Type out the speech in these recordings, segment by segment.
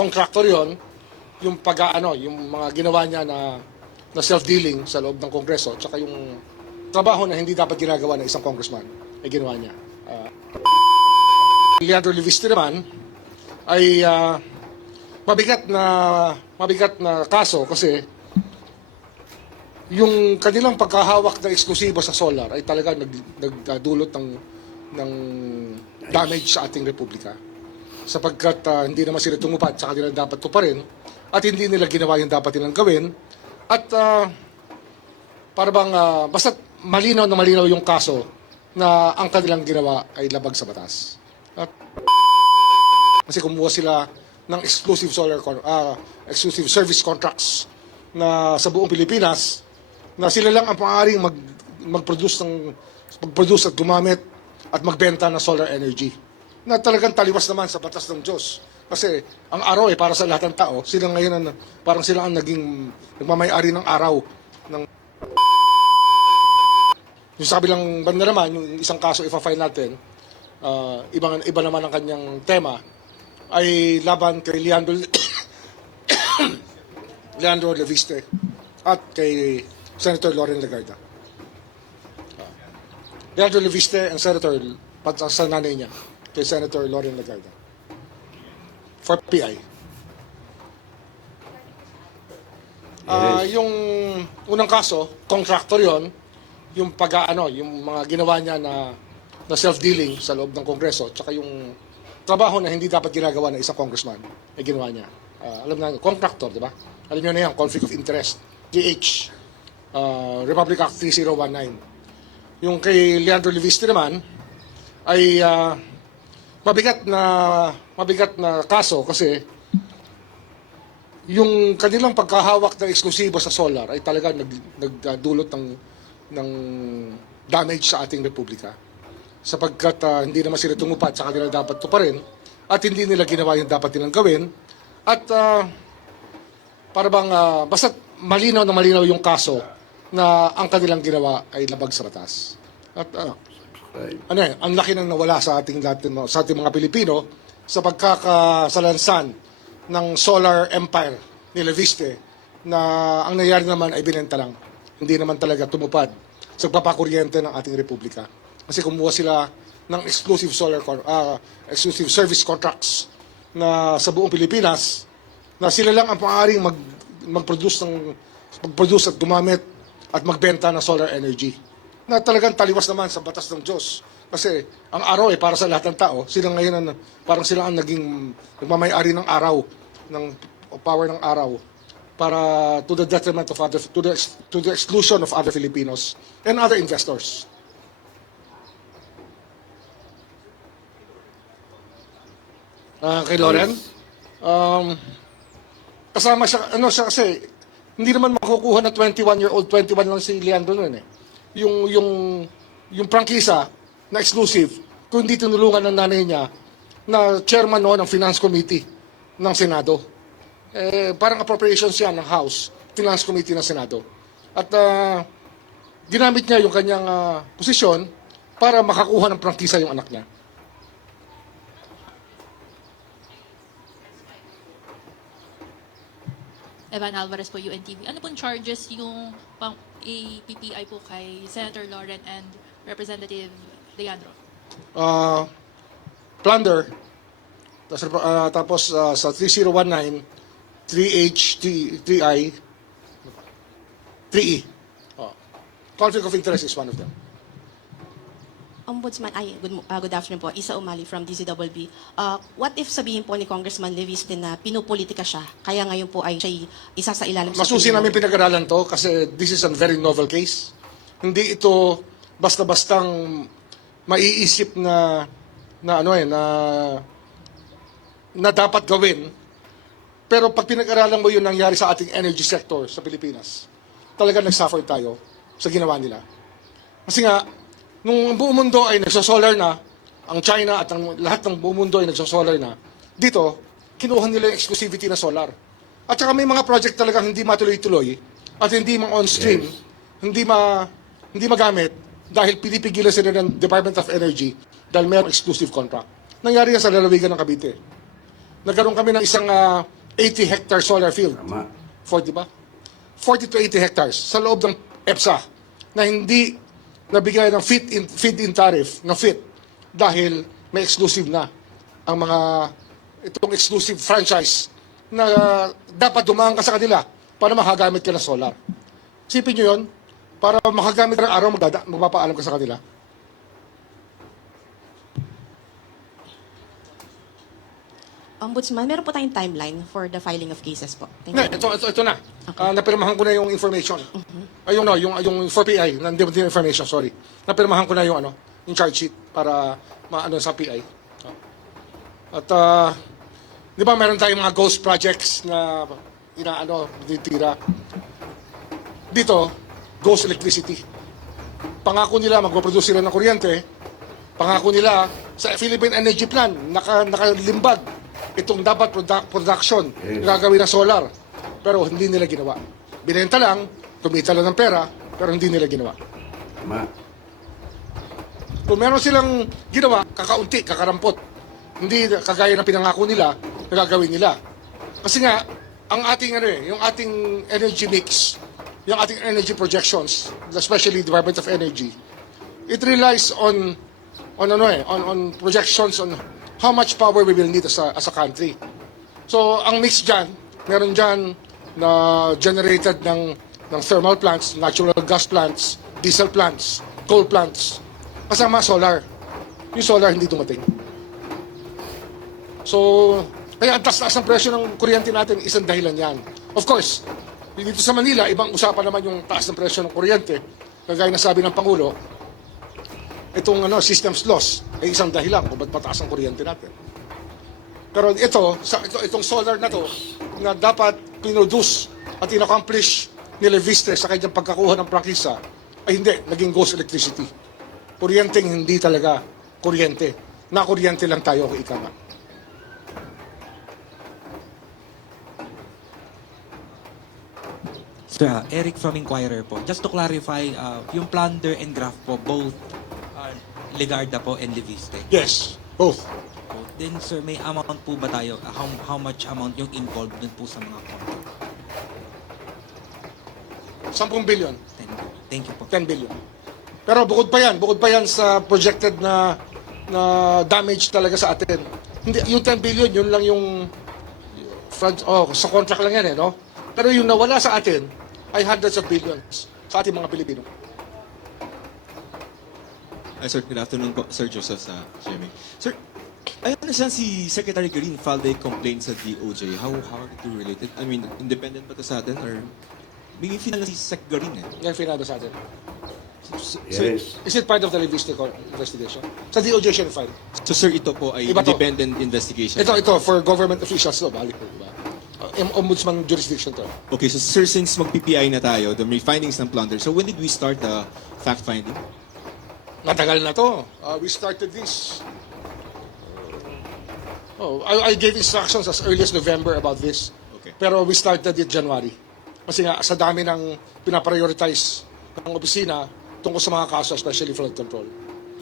contractor yon, yung yung mga ginawa niya na self-dealing sa loob ng Kongreso, tsaka yung trabaho na hindi dapat ginagawa ng isang congressman ay ginawa niya. Leandro Leviste naman ay mabigat na kaso kasi yung kanilang pagkahawak na eksklusibo sa solar ay talaga nagdulot ng damage sa ating republika. Sapagkat hindi naman sila tumupad sa kanilang dapat tuparin at hindi nila ginawa yung dapat nilang gawin at basta malinaw na malinaw yung kaso na ang kanilang ginawa ay labag sa batas. At kasi kumuha sila ng exclusive exclusive service contracts na sa buong Pilipinas na sila lang ang maaaring mag-produce at gumamit at magbenta ng solar energy. Na talagang taliwas naman sa batas ng Diyos. Kasi ang araw ay para sa lahat ng tao. Sila ngayon parang sila ang nagmamay-ari ng araw. Yung sa kabilang banda naman, yung isang kaso ipa-file natin, iba naman ang kanyang tema, ay laban kay Leandro Leviste at kay Senator Loren Legarda. Leandro Leviste and Senator, sa nanay niya, kay Senator Loren Legarda. For PI. Yung unang kaso, contractor yon, yung yung mga ginawa niya na self-dealing sa loob ng Kongreso, tsaka yung trabaho na hindi dapat ginagawa ng isang congressman ay ginawa niya. Alam na, contractor, di ba? Alam niyo na yan, conflict of interest, GH, Republic Act 3019. Yung kay Leandro Leviste naman ay mabigat na kaso kasi yung kanilang pagkahawak na eksklusibo sa solar ay talaga nagdulot ng damage sa ating republika. Sapagkat hindi naman sila tumupad sa kanilang dapat tuparin at hindi nila ginawa yung dapat nilang gawin at basta malinaw na malinaw yung kaso na ang kanilang ginawa ay labag sa batas. At ang laki nang nawala sa ating mga Pilipino sa pagkakasalansan ng solar empire ni Leviste na ang nangyari naman ay binenta lang. Hindi naman talaga tumupad sa pagpapakuryente ng ating republika. Kasi kumuha sila ng exclusive exclusive service contracts na sa buong Pilipinas na sila lang ang maaaring mag-produce at gumamit at magbenta ng solar energy. Na talagang taliwas naman sa batas ng Diyos. Kasi ang araw ay para sa lahat ng tao. Sila ngayon parang sila ang nagmamay-ari ng araw, ng power ng araw para to the detriment of to the exclusion of other Filipinos and other investors. Kay Loren, kasama siya, kasi hindi naman makukuha na 21-year-old, 21 lang si Leandro noon eh. Yung prangkisa na exclusive, kung hindi tinulungan ng nanay niya na chairman noon ng Finance Committee ng Senado. Parang appropriations yan ng House, Finance Committee ng Senado. At ginamit niya yung kanyang posisyon para makakuha ng prangkisa yung anak niya. Evan Alvarez po, UNTV. Ano pong charges yung PPI po kay Senator Loren and Representative Leandro? Plunder. Tapos sa 3019, 3H, 3I, 3E. Conflict of interest is one of them. Ombudsman, good afternoon po. Isa Umali from DZWB. What if sabihin po ni Congressman Leviste na pinupolitika siya, kaya ngayon po ay siya isa sa ilalim sa Masusi namin pinag-aralan to kasi this is a very novel case. Hindi ito basta-bastang maiisip na dapat gawin. Pero pag pinag-aralan mo yung nangyari sa ating energy sector sa Pilipinas, talaga nag-suffer tayo sa ginawa nila. Kasi nga, nung buong mundo ay nagsosolar na, ang China at ang lahat ng buong mundo ay nagsosolar na, dito, kinuha nila yung exclusivity na solar. At saka may mga project talagang hindi matuloy-tuloy at hindi on-stream, hindi magamit dahil pinipigilan sila ng Department of Energy dahil mayroong exclusive contract. Nangyari yan sa lalawigan ng Cavite. nagkaroon kami ng isang 80-hectare solar field. Tama. 40 ba? 40 to 80 hectares sa loob ng EPSA na hindi nabigay ng feed-in tariff na FIT dahil may exclusive na ang mga itong exclusive franchise na dapat dumaan ka sa kanila para makagamit ka ng solar. Sipin nyo yun, para makagamit ka ng araw, magpapaalam ka sa kanila. Ombudsman, meron po tayong timeline for the filing of cases po. Thank you. Ito na. Napirmahan ko na yung information. Ay, yung 4PI, hindi information, sorry. Napirmahan ko na yung yung charge sheet para maano sa PI. At di ba meron tayong mga ghost projects na ditira. Dito, ghost electricity. Pangako nila magpo-produce sila ng kuryente. Pangako nila sa Philippine Energy Plan nakalimbag itong dapat production na gagawin ng solar. Pero hindi nila ginawa. Binenta lang, kumita lang ng pera, pero hindi nila ginawa. Tama. Kung meron silang ginawa, kakaunti, kakarampot. Hindi kagaya ng pinangako nila na gagawin nila. Kasi nga, ang ating yung ating energy mix, yung ating energy projections, especially Department of Energy, it relies on projections on how much power we will need as a country. So, ang mix dyan, meron dyan na generated ng thermal plants, natural gas plants, diesel plants, coal plants, kasama solar. Yung solar hindi dumating. So, kaya ang taas ng presyo ng kuryente natin, isang dahilan yan. Of course, dito sa Manila, ibang usapan naman yung taas ng presyo ng kuryente. Kagaya na sabi ng Pangulo, itong systems loss ay isang dahilan kung ba't mataas ang kuryente natin. Pero itong solar na to, na dapat pinroduce at in-accomplish ni Leviste sa kanyang pagkakuha ng prangkisa, ay hindi, naging ghost electricity. Kuryenteng hindi talaga kuryente. Nakuryente lang tayo kung ika nga. Sir, Eric from Inquirer po. Just to clarify, yung plunder and graft po, both Legarda po and Leviste. Yes, both. Then sir, may amount po ba tayo? How much amount yung involved dun po sa mga contract? 10 billion. Thank you po. 10 billion. Pero bukod pa yan sa projected na damage talaga sa atin. Hindi, yung 10 billion, yun lang yung sa contract lang yan no? Pero yung nawala sa atin ay hundreds of billions sa ating mga Pilipino. Sir, good afternoon po. Sir Joseph sa GMA. Sir, I understand si Secretary Green filed a complaint sa DOJ. How are the two related? I mean, independent ba ito sa atin? Or may final na si Sec Green Yan finado sa atin. Yes. Is it part of the Leviste investigation? Sa DOJ siya file. So sir, ito po ay Iba to. independent investigation. Ito, for government officials to, balik po, diba? Ombudsman jurisdiction to. Okay, so sir, since mag-PPI na tayo, the may findings ng plunder, so when did we start the fact-finding? Matagal na to. We started this. I gave instructions as early as November about this. Okay. Pero we started it January. Kasi nga, sa dami ng pinaprioritize ng opisina tungkol sa mga kaso, especially flood control.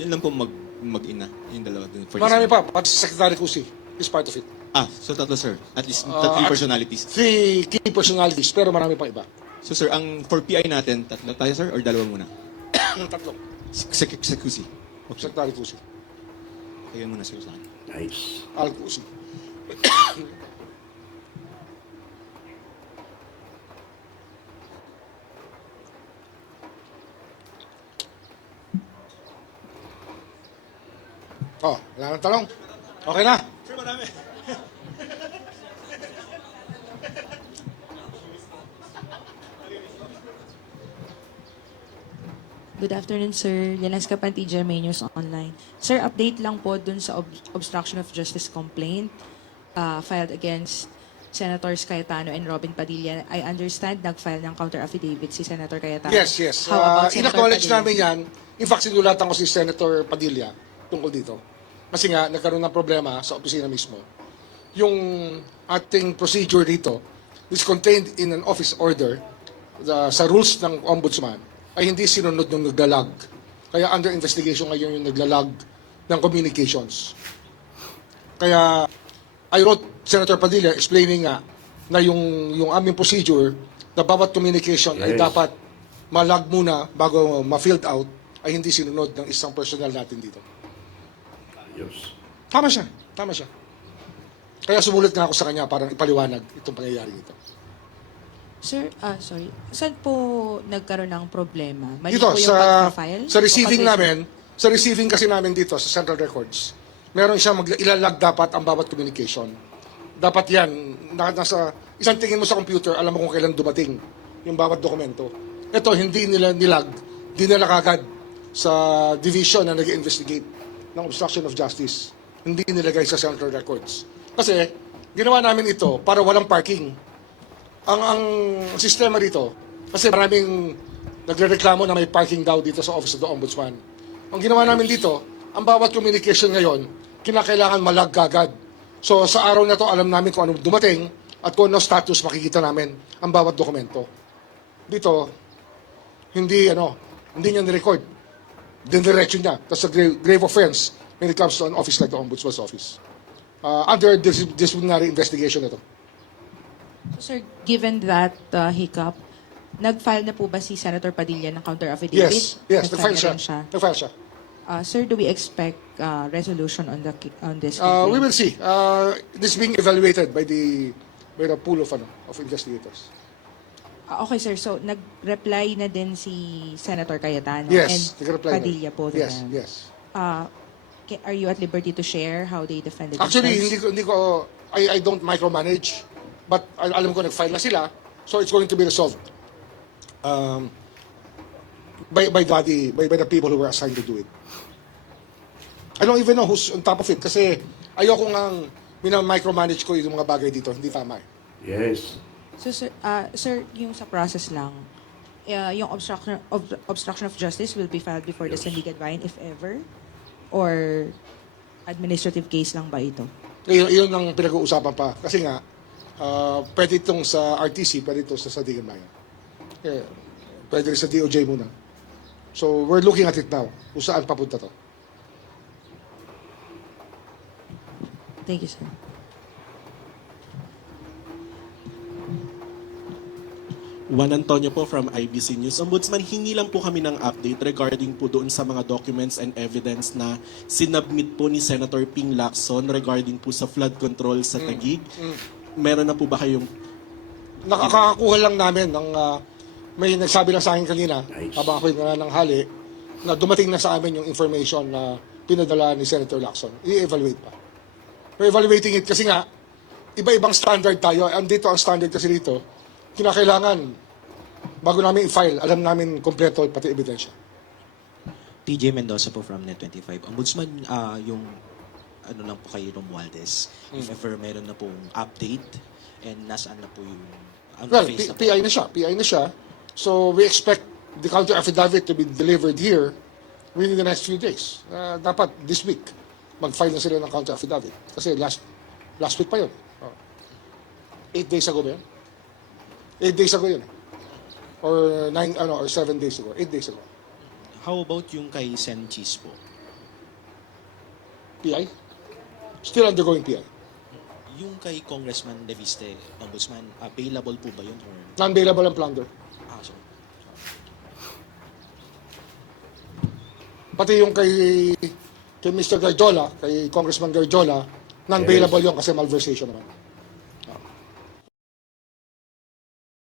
Yan lang po mag-ina, yung dalawa dun. for Marami this- pa, pati si Secretary Cusi is part of it. So tatlo sir. At least three personalities. 3 key personalities, pero marami pa iba. So sir, ang for PI natin, tatlo tayo sir or dalawa muna? Tatlo. Sekusi. Okay. Secretary Cusi. Kayo muna sir sa akin. Nice. Al Cusi. Wala nang talong. Okay na. Sir, marami. Good afternoon, sir. Yanas Kapanti, GMA News Online. Sir, update lang po dun sa obstruction of justice complaint filed against Senators Cayetano and Robin Padilla. I understand nag-file ng counter-affidavit si Senator Cayetano. Yes. How about Senator In-acknowledge Padilla? namin yan. In fact, sinulatan ko si Senator Padilla tungkol dito. Kasi nga, nagkaroon ng problema sa opisina mismo. Yung ating procedure dito is contained in an office order sa rules ng ombudsman ay hindi sinunod yung naglalag. Kaya under investigation ngayon yung naglalag ng communications. Kaya I wrote Senator Padilla explaining nga na yung aming procedure na bawat communication ay Yes. dapat malag muna bago ma-filled out ay hindi sinunod ng isang personnel natin dito. Ayos. Tama siya. Tama siya. Kaya sumulit nga ako sa kanya para ipaliwanag itong pangyayari ito. Sir, sorry. Saan po nagkaroon ng problema? Mali Dito po yung sa pagka-file? sa receiving O kasi- namin, sa receiving kasi namin dito sa Central Records, meron siya ilalag dapat ang bawat communication. Dapat yan, nasa isang tingin mo sa computer, alam mo kung kailan dumating yung bawat dokumento. Ito, hindi nila nilag, dinala kagad sa division na nag-investigate ng obstruction of justice. Hindi nilagay sa Central Records. Kasi, ginawa namin ito para walang parking. Ang sistema dito, kasi maraming nagrereklamo na may parking daw dito sa Office of the Ombudsman. Ang ginawa namin dito, ang bawat communication ngayon, kinakailangan malag kagad. So sa araw na to, alam namin kung anong dumating at kung ano status makikita namin ang bawat dokumento. Dito, hindi niya nirecord. Diniretso niya. That's a grave offense when it comes to an office like the Ombudsman's office. Under disciplinary investigation ito. Sir, given that hiccup, nag-file na po ba si Senator Padilla ng counter-affidavit? Yes, Nag-file nag-file na siya. rin Nag-file siya. Sir, do we expect resolution on this? We will see. This is being evaluated by the pool of investigators. Okay, sir. So, nag-reply na din si Senator Cayetano Yes, and nag-reply na. Padilla po. Yes, din. yes. Are you at liberty to share how they defended Actually, themselves? I don't micromanage, but alam ko nag-file na sila, so it's going to be resolved by the people who were assigned to do it. I don't even know who's on top of it kasi ayoko ngang micromanage ko yung mga bagay dito. Hindi tama eh. Yes. So, sir, yung sa process lang, yung obstruction of justice will be filed before the Sandigan Bayan, if ever? Or administrative case lang ba ito? Yun ang pinag-uusapan pa. Kasi nga, pwede itong sa RTC, pwede itong sa Sandigan Bayan. Pwede rin sa DOJ muna. So, we're looking at it now. Kung saan papunta to. Thank you, sir. Juan Antonio po from IBC News. Ombudsman, hingi lang po kami ng update regarding po doon sa mga documents and evidence na sinubmit po ni Senator Ping Lacson regarding po sa flood control sa Taguig. Meron na po ba kayong... Nakakakuha lang namin ng... may nagsabi lang sa akin kanina, Nice. habang ako'y nananghali, na dumating na sa amin yung information na pinadala ni Senator Lacson. I-evaluate pa. We're evaluating it kasi nga, iba-ibang standard tayo. Andito ang standard kasi dito, kinakailangan, bago namin i-file, alam namin kompleto pati ebidensya. TJ Mendoza po from Net25. Ombudsman, yung ano lang po kay Romualdez, if ever meron na pong update and nasaan na po yung Well, face na po. PI na siya. PI na siya. So we expect the counter affidavit to be delivered here within the next few days. Dapat this week, mag-file na sila ng counter affidavit. Kasi last week pa yun. 8 days ago ba yun? 8 days ago yun. Or 7 days ago. 8 days ago. How about yung kay Sen Cheese po? PI? Still undergoing PI. Yung kay Congressman De Viste, Ombudsman, available po ba yun? Or... Non-bailable ang plunder. Sorry. Pati yung kay Mr. Garjola, kay Congressman Garjola, non-bailable yun kasi malversation naman.